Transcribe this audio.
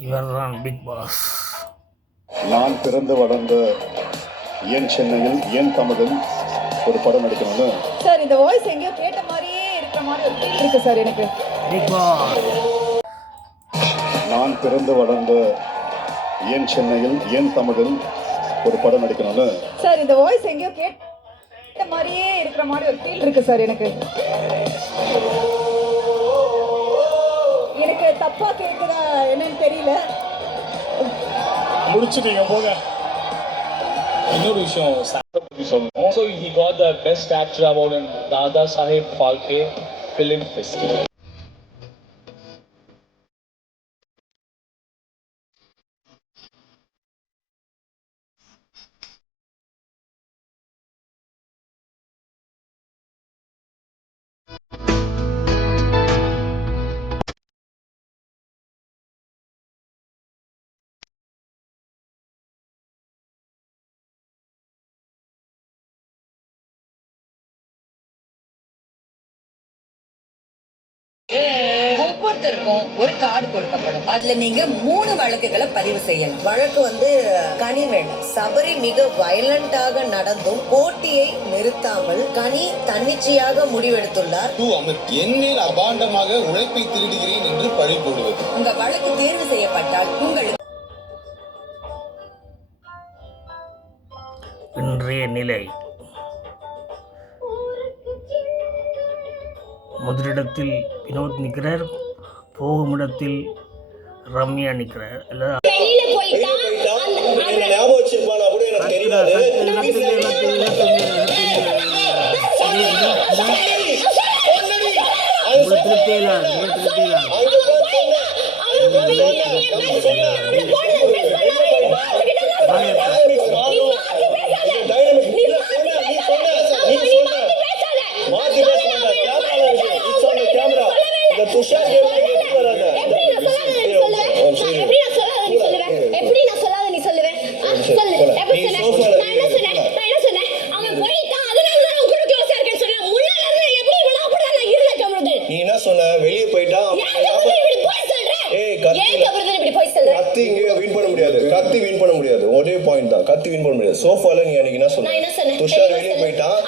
இவர்தான் big boss. நான் பிறந்து வளர்ந்த ஏன் சென்னையில் ஏன் தமிழில் ஒரு படம் எடுக்கணும்னு சார் இந்த வாய்ஸ் எங்கேயோ கேட்ட மாதிரியே இருக்கிற மாதிரி ஒரு ஃபீல் இருக்கு சார் எனக்கு. Big boss. நான் பிறந்து வளர்ந்த ஏன் சென்னையில் ஏன் தமிழில் ஒரு படம் எடுக்கணும்னு சார் இந்த வாய்ஸ் எங்கேயோ கேட்ட மாதிரியே இருக்கிற மாதிரி ஒரு ஃபீல் இருக்கு சார் எனக்கு. எனக்கு தப்பா கேட்குதா என்னன்னு தெரியல. முடிச்சுட்டீங்க போங்க. இன்னொரு விஷயம் பற்றி சொல்லணும். So he got the best actor award in Dada Saheb Phalke film festival. ஒவ்வொருத்தருக்கும் ஒரு கார்டு கொடுக்கப்படும். அதுல நீங்க 3 வழக்குகளை பதிவு செய்யலாம். வழக்கு கனி வேணும். சபரி மிக வயலண்டாக நடந்தும் போட்டியை நிறுத்தாமல் கனி தன்னிச்சையாக முடிவெடுத்துள்ளார். என்னில் அபாண்டமாக உழைப்பை திருடுகிறேன் என்று பழி போடுவது. உங்க வழக்கு தேர்வு செய்யப்பட்டால் உங்களுக்கு இன்றைய நிலை முதலிடத்தில் வினோத் நிற்கிறார், போகும் இடத்தில் ரம்யா நிற்கிறார். வெளியே போயிட்டா கத்தி வின் பண்ண முடியாது. ஒரே பாயிண்ட் தான், கத்தி வின் பண்ண முடியாது. சோஃபால நீ அன்னைக்கு என்ன சொன்ன? துஷார் வெளியே போயிட்டான்.